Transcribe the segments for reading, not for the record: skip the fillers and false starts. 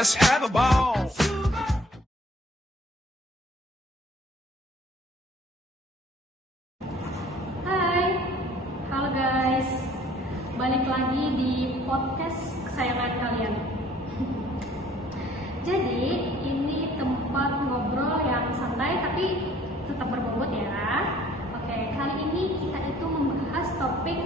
Let's have a ball. Hai, halo guys, balik lagi di podcast kesayangan kalian. Jadi ini tempat ngobrol yang santai tapi tetap berbobot ya. Oke, kali ini kita itu membahas topik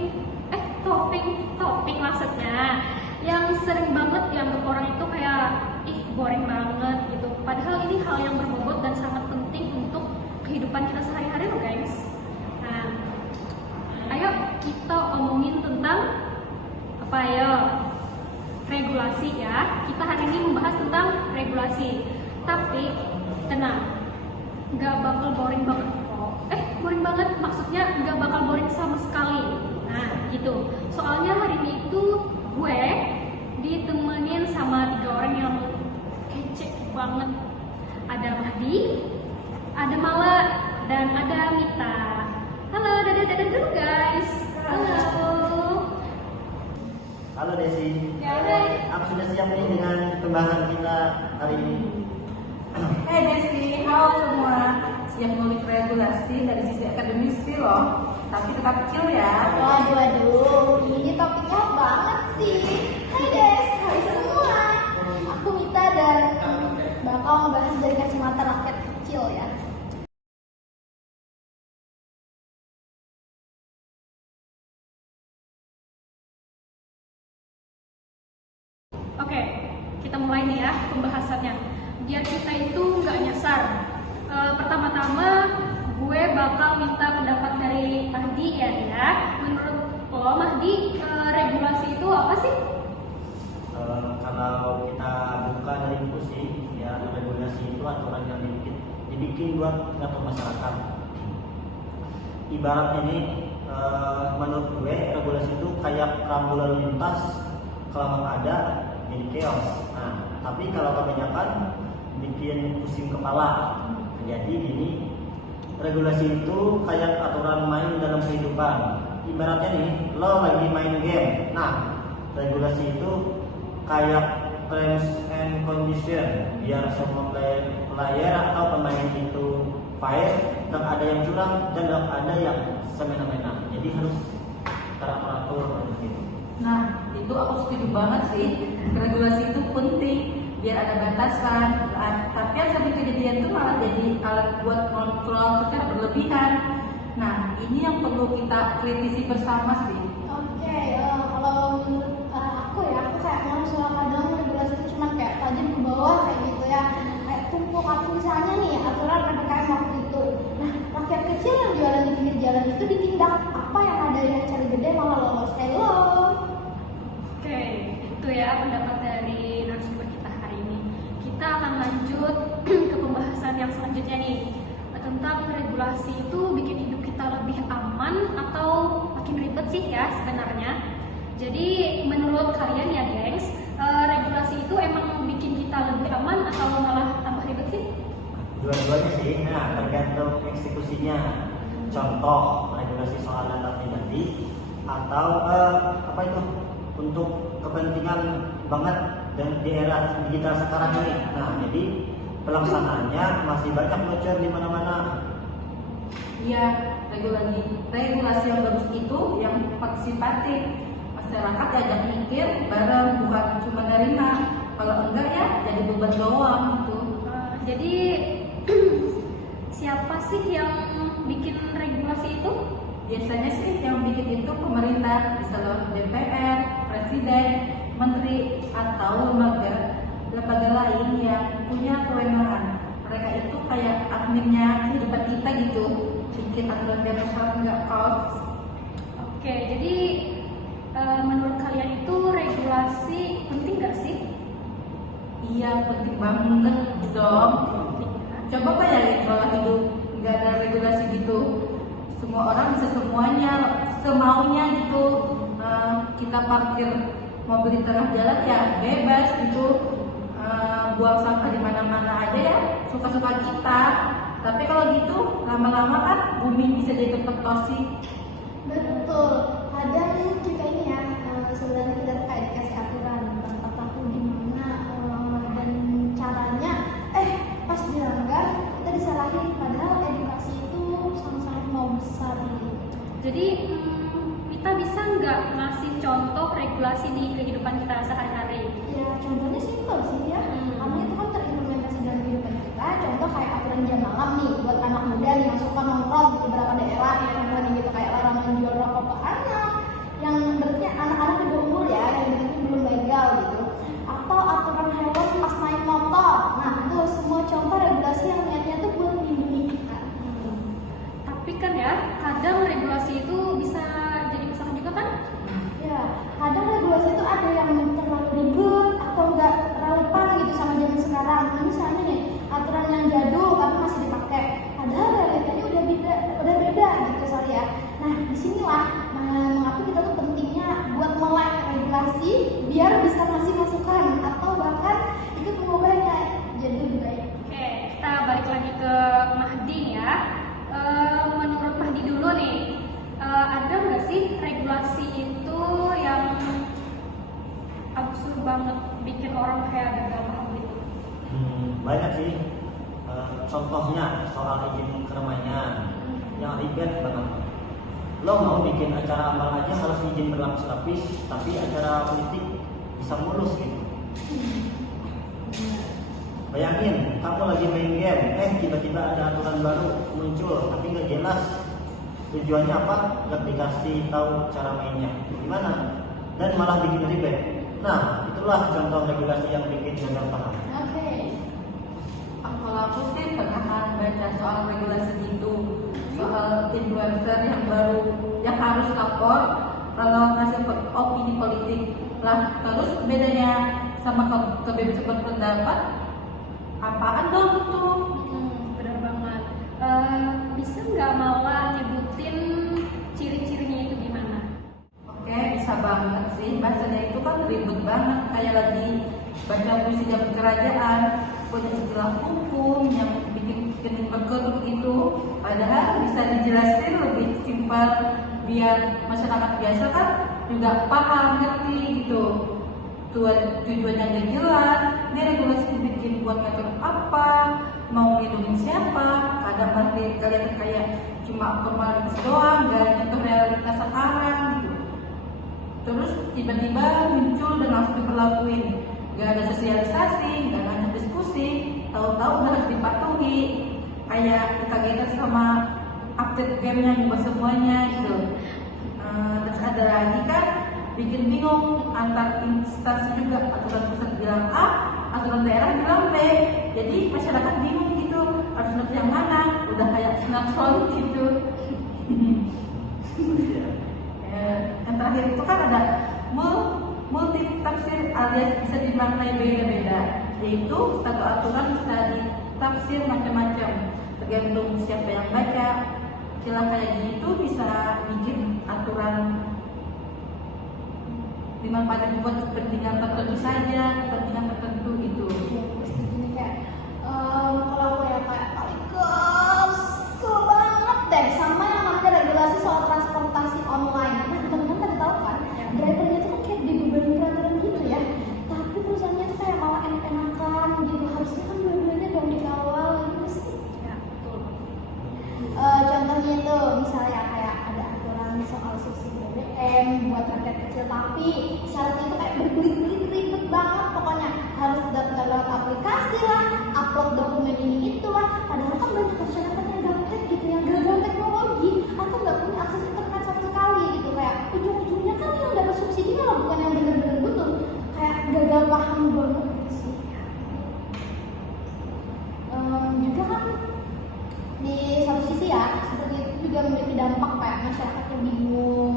maksudnya yang sering banget dianggap orang itu kayak boring banget gitu. Padahal ini hal yang berbobot dan sangat penting untuk kehidupan kita sehari-hari loh guys. Nah, ayo kita omongin tentang apa ya? Regulasi ya. Kita hari ini membahas tentang regulasi. Tapi tenang, nggak bakal boring banget kok. Boring banget maksudnya nggak bakal boring sama sekali. Nah, gitu. Soalnya hari ini itu gue ditemenin sama 3 orang yang kece banget. Ada Mahdi, ada Mala, dan ada Mita. Halo, dadah dulu guys. Halo. Halo Desi. Hai. Aku sudah siap nih dengan pembahasan kita hari ini. Hai Desi, halo semua. Siap ngulik regulasi dari sisi akademisi loh, tapi tetap chill ya. Waduh, ini topiknya banget sih. Hai Des, hai semua. Aku Mita dan bakal ngebahas dari kacamata rakyat kecil ya. Oke, kita mulai nih ya pembahasannya. Biar kita itu nggak nyasar. Pertama-tama gue bakal minta pendapat dari Mahdi ya. Menurut lo Mahdi, regulasi itu apa sih? Kalau kita buka dari buku sih, ya regulasi itu aturan yang dibikin buat ngatur masyarakat. Ibaratnya nih, menurut gue regulasi itu kayak rambu lalu lintas. Kalau nggak ada, jadi chaos. Nah, tapi kalau kebanyakan bikin pusing kepala. Jadi gini, regulasi itu kayak aturan main dalam kehidupan. Ibaratnya nih, lo lagi main game. Nah, regulasi itu kayak terms and condition biar semua player atau pemain itu fair, dan ada yang curang dan ada yang semena-mena. Jadi harus teratur gitu. Nah, itu aku setuju banget sih. Regulasi itu penting biar ada batasan. Tapi yang sampai kejadian itu malah jadi alat buat kontrol secara berlebihan. Nah, ini yang perlu kita kritisi bersama sih. Oke, kalau menurut aku kayak mau soal kadang regulasi itu cuma kayak tajam ke bawah kayak gitu ya. Kayak tumpuk atau misalnya nih aturan PPKM waktu itu. Nah, rakyat kecil yang jualan di pinggir jalan itu ditindak. Apa yang ada yang cari gede malah lolos. Hello. Oke, itu ya pendapat dari narasumber kita hari ini. Kita akan lanjut ke pembahasan yang selanjutnya nih, tentang regulasi itu bikin hidup kita lebih aman atau makin ribet sih ya sebenarnya. Jadi menurut kalian ya gengs, regulasi itu emang bikin kita lebih aman atau malah tambah ribet sih? Dua-duanya sih, nah tergantung eksekusinya. Contoh regulasi soal data pribadi atau apa itu untuk kepentingan banget dan di era digital sekarang ini. Nah, jadi pelaksanaannya masih banyak bocor di mana-mana. Iya, regulasi yang bagus itu yang partisipatif. Masyarakat diajak mikir bareng, bukan cuma nerima. Kalau enggak ya jadi beban doang gitu. Jadi siapa sih yang bikin regulasi itu? Biasanya sih yang bikin itu pemerintah, misalnya DPR, presiden, menteri, atau lembaga lain yang punya kewenangan. Mereka itu kayak adminnya kehidupan kita gitu, bikin aturan biar masyarakat nggak chaos. Oke, jadi menurut kalian itu regulasi penting nggak sih? Iya, penting banget dong. Coba bayangin kalau hidup nggak ada regulasi gitu, semua orang bisa semuanya semaunya gitu. Kita parkir mobil di tengah jalan ya bebas gitu, buang sampah di mana-mana aja ya suka-suka kita. Tapi kalau gitu lama-lama kan bumi bisa jadi tempat toksik. Betul. Kadang kita ini ya sebenarnya kita kayak dikasih aturan tentang di mana dan regulasi di kehidupan kita sehari-hari? Ya contohnya simpel sih ya, karena itu kan terimplementasi dalam kehidupan kita. Contoh kayak aturan jam malam nih buat anak muda nih yang suka nongkrong di beberapa daerah ya, contohnya gitu kayak larangan jual rokok ke anak, yang berarti anak-anak di bawah umur ya, yang berarti belum legal gitu. Atau aturan helm pas naik motor. Nah itu semua contoh regulasi yang niatnya tuh buat melindungi kita. Tapi kan ya, kadang regulasi itu bisa jadi masalah juga kan? Ya, kadang regulasi itu ada yang terlalu ribet atau nggak relevan gitu sama zaman sekarang. Nah, misalnya nih, aturan yang jadul tapi masih dipakai, padahal realitanya udah beda gitu sorry ya. Nah, disinilah mengapa kita tuh pentingnya buat melek regulasi biar bisa ngasih masukan atau bahkan ikut mengubahnya jadi lebih baik. Oke, kita balik lagi ke Mahdi nih ya. Menurut Mahdi dulu nih, ada nggak sih regulasi itu yang absurd banget bikin orang kayak gagal paham gitu? Banyak sih. Contohnya soal izin keramaian yang ribet banget. Lo mau bikin acara apa aja harus izin berlapis-lapis, tapi acara politik bisa mulus gitu. Bayangin, kamu lagi main game, tiba-tiba ada aturan baru muncul, tapi nggak jelas tujuannya apa, nggak dikasih tahu cara mainnya gimana, dan malah bikin ribet. Nah, itulah contoh regulasi yang bikin gagal paham. Oke. Kalau aku sih pernah baca soal regulasi gitu, soal influencer yang baru yang harus lapor kalau ngasih opini politik lah. Terus bedanya sama kebebasan berpendapat apaan dong itu? Benar banget. Bisa nggak malah nyebutin ciri-cirinya itu gimana? Oke, bisa banget sih. Bahasanya itu kan ribet banget, kayak lagi baca puisi zaman kerajaan, punya istilah hukum yang bikin berkerut gitu. Padahal bisa dijelasin lebih simpel biar masyarakat biasa kan juga paham, ngerti gitu. Tujuannya udah jelas, ini regulasi dibikin buat ngatur apa, mau melindungi siapa. Kadang nanti kalian kayak cuma formalitas doang, gak nyentuh realitas sekarang gitu. Terus tiba-tiba muncul dan langsung diperlakuin, gak ada sosialisasi, gak ada diskusi, tahu-tahu harus dipatuhi. Kayak kita sama update gamenya juga semuanya gitu. Terus ada lagi kan bikin bingung antar instansi juga, aturan pusat bilang A, aturan daerah bilang B, jadi masyarakat bingung gitu harus ngerti yang mana, udah kayak snapshot gitu. Yang terakhir itu kan ada multi tafsir alias bisa dimaknai beda-beda, yaitu satu aturan bisa ditafsir macam-macam tergantung siapa yang baca. Istilah kayak gitu bisa bikin aturan dimanfaatkan buat kepentingan tertentu saja, kepentingan tertentu gitu. Ini kayak kalau aku ya kayak paling kesel banget deh sama yang namanya regulasi soal transportasi online. Nah teman-teman pada tahu kan, drivernya tuh kan kayak dibebani peraturan gitu ya, tapi perusahaannya tuh kayak malah enak-enakan gitu. Harusnya kan dua-duanya dong dikawal gitu sih. Ya, betul. Contohnya itu misalnya kayak ada aturan soal subsidi BBM buat rakyat kecil, tapi syaratnya itu kayak berbelit-belit ribet banget, pokoknya harus daftar lewat aplikasi lah, upload dokumen ini itu lah. Padahal kan banyak masyarakat yang gaptek gitu, yang gagal teknologi atau nggak punya akses internet sama sekali gitu, kayak ujung-ujungnya kan yang dapat subsidi malah bukan yang benar-benar butuh, kayak gagal paham banget gitu sih. Juga kan di satu sisi ya seperti itu juga memiliki dampak kayak masyarakatnya bingung,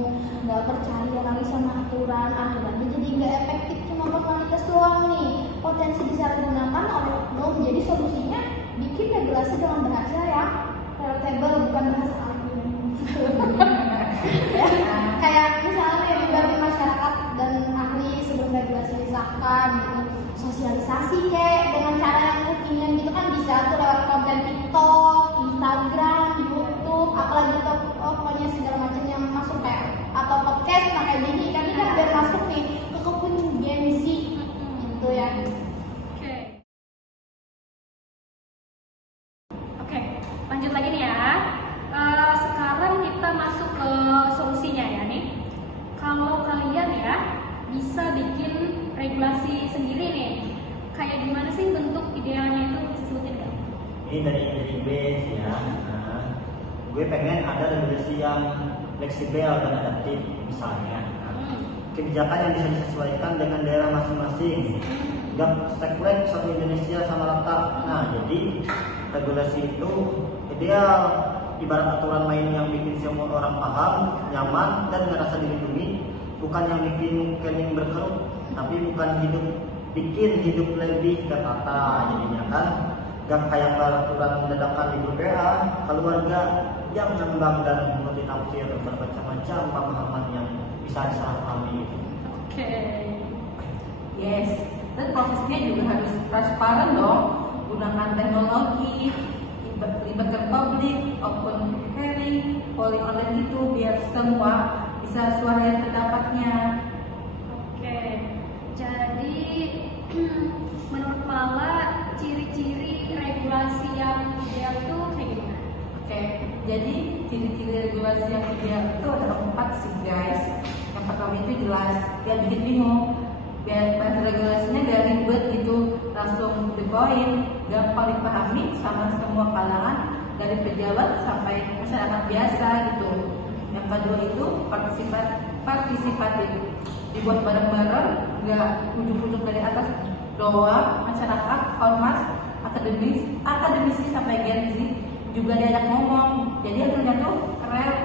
nggak percaya lagi sama aturannya jadi nggak efektif, cuma formalitas doang nih, potensi disalahgunakan oleh oknum. Jadi solusinya bikin regulasi dengan bahasa yang relatable, bukan bahasa alami. Ya, kayak misalnya melibatkan masyarakat dan ahli sebelum regulasi disahkan gitu. Sosialisasi kayak dengan cara yang kekinian gitu kan bisa tuh lewat konten TikTok, Instagram, YouTube, apalagi pokoknya segala macam yang masuk kayak atau podcast. Nah kayak gini kan ini kan biar masuk nih ke kuping Gen Z gitu ya. Oke, lanjut lagi nih ya. Sekarang kita masuk ke solusinya ya nih. Kalau kalian ya Ini dari gue sih ya. Nah, gue pengen ada regulasi yang fleksibel dan adaptif, misalnya. Nah, kebijakan yang bisa disesuaikan dengan daerah masing-masing. Gak seklek satu Indonesia sama rata. Nah, jadi regulasi itu ideal, ibarat aturan main yang bikin semua orang paham, nyaman, dan merasa dilindungi, bukan yang bikin kening berkerut, tapi bikin hidup lebih tertata. Jadinya kan gak kayak peraturan dadakan di grup WA, keluarga yang ngembang dan multitafsir bermacam-macam pemahaman yang bisa disalahpahami. Oke. Yes, dan prosesnya juga harus transparan dong. Gunakan teknologi, libatkan publik, open hearing, polling online itu biar semua bisa suarain pendapatnya. Oke. Jadi menurut Mala ciri-ciri regulasi yang ideal itu kayak gimana? Oke, jadi ciri-ciri regulasi yang ideal itu ada 4 sih guys. Yang pertama itu jelas, biar bikin bingung, biar bahasa regulasinya gak ribet gitu, langsung the point, gampang dipahami sama semua kalangan dari pejabat sampai masyarakat biasa gitu. Yang kedua itu partisipatif, dibuat bareng-bareng, gak ujuk-ujuk dari atas doang. Masyarakat, ormas, akademisi sampai Gen Z juga diajak ngomong, jadi aturannya tuh real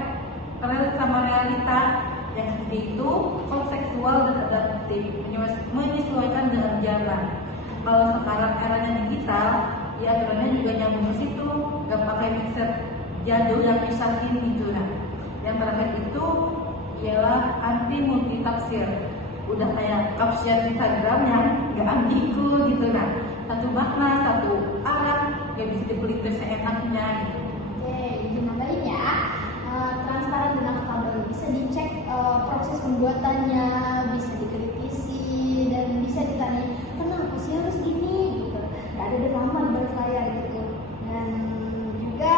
sama realita. Yang ketiga itu konseptual dan adaptif, menyesuaikan dengan zaman. Kalau sekarang eranya digital, ya aturannya juga nyambung ke situ, gak pakai mixer jadul yang misalin gitu. Nah, yang terakhir itu ialah anti multitafsir, udah kayak caption Instagram yang gak ambigu gitu. Nah, satu makna, satu arah, gak bisa dipelihara seenaknya gitu. Oke, nambahin ya. Transparan dan akuntabel, bisa dicek proses pembuatannya, bisa dikritisi, dan bisa ditanya kenapa sih harus gini gitu. Gak ada drama di balik layar gitu. Dan juga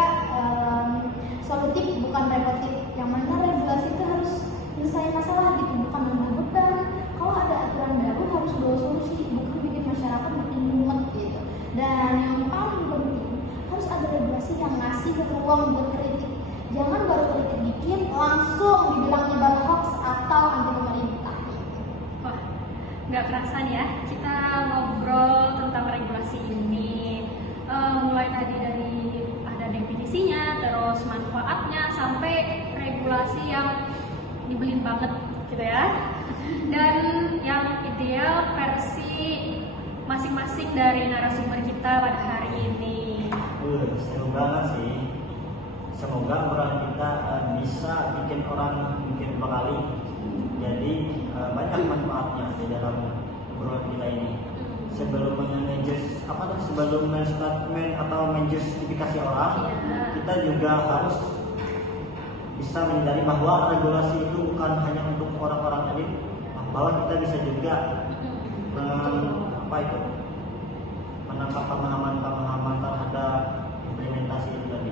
solutif bukan repotif, yang mana regulasi itu harus menyelesaikan masalah gitu, bukan nambah beban. Kalau ada aturan baru harus bawa solusi, bukan bikin masyarakat makin mumet gitu. Dan yang paling penting harus ada regulasi yang ngasih ruang buat kritik. Jangan baru kritik dikit langsung dibilang nyebar hoax atau anti pemerintah. Wah, nggak kerasa nih ya kita ngobrol tentang regulasi ini. Mulai tadi dari ada definisinya, terus manfaatnya, sampai regulasi yang dibelin banget gitu ya. Dan yang ideal versi masing-masing dari narasumber kita pada hari ini. Seru banget sih. Semoga obrolan kita bisa bikin orang mikir 2 kali. Jadi banyak manfaatnya di dalam obrolan kita ini. Sebelum sebelum men-statement atau menjustifikasi orang, kita juga harus bisa menyadari bahwa regulasi itu bukan hanya untuk orang-orang elit, bahwa kita bisa juga menangkap pemahaman terhadap implementasi itu tadi.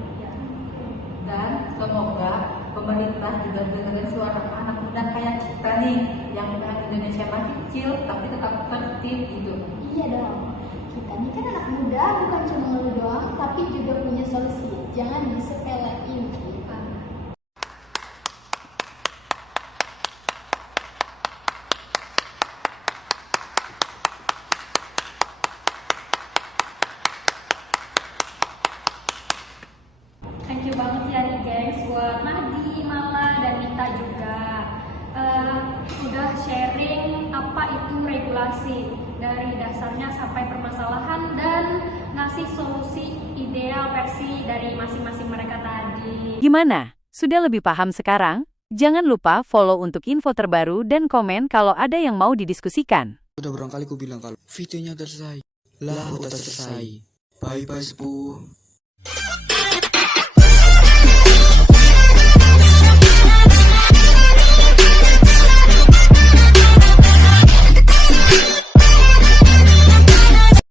Dan semoga pemerintah juga dengerin suara anak muda kayak kita nih, yang pengen Indonesia makin kecil tapi tetap tertib gitu. Iya dong. Kita ini kan anak muda, bukan cuma ngeluh doang, tapi juga punya solusi. Jangan disepelein kita. Thank you banget ya nih guys buat Mahdi, Mala, dan Nita juga udah sharing apa itu regulasi dari dasarnya sampai permasalahan dan ngasih solusi ideal versi dari masing-masing mereka tadi. Gimana? Sudah lebih paham sekarang? Jangan lupa follow untuk info terbaru dan komen kalau ada yang mau didiskusikan. Udah berapa kali ku bilang kalau videonya udah selesai. Lah udah selesai. Bye bye sepuh.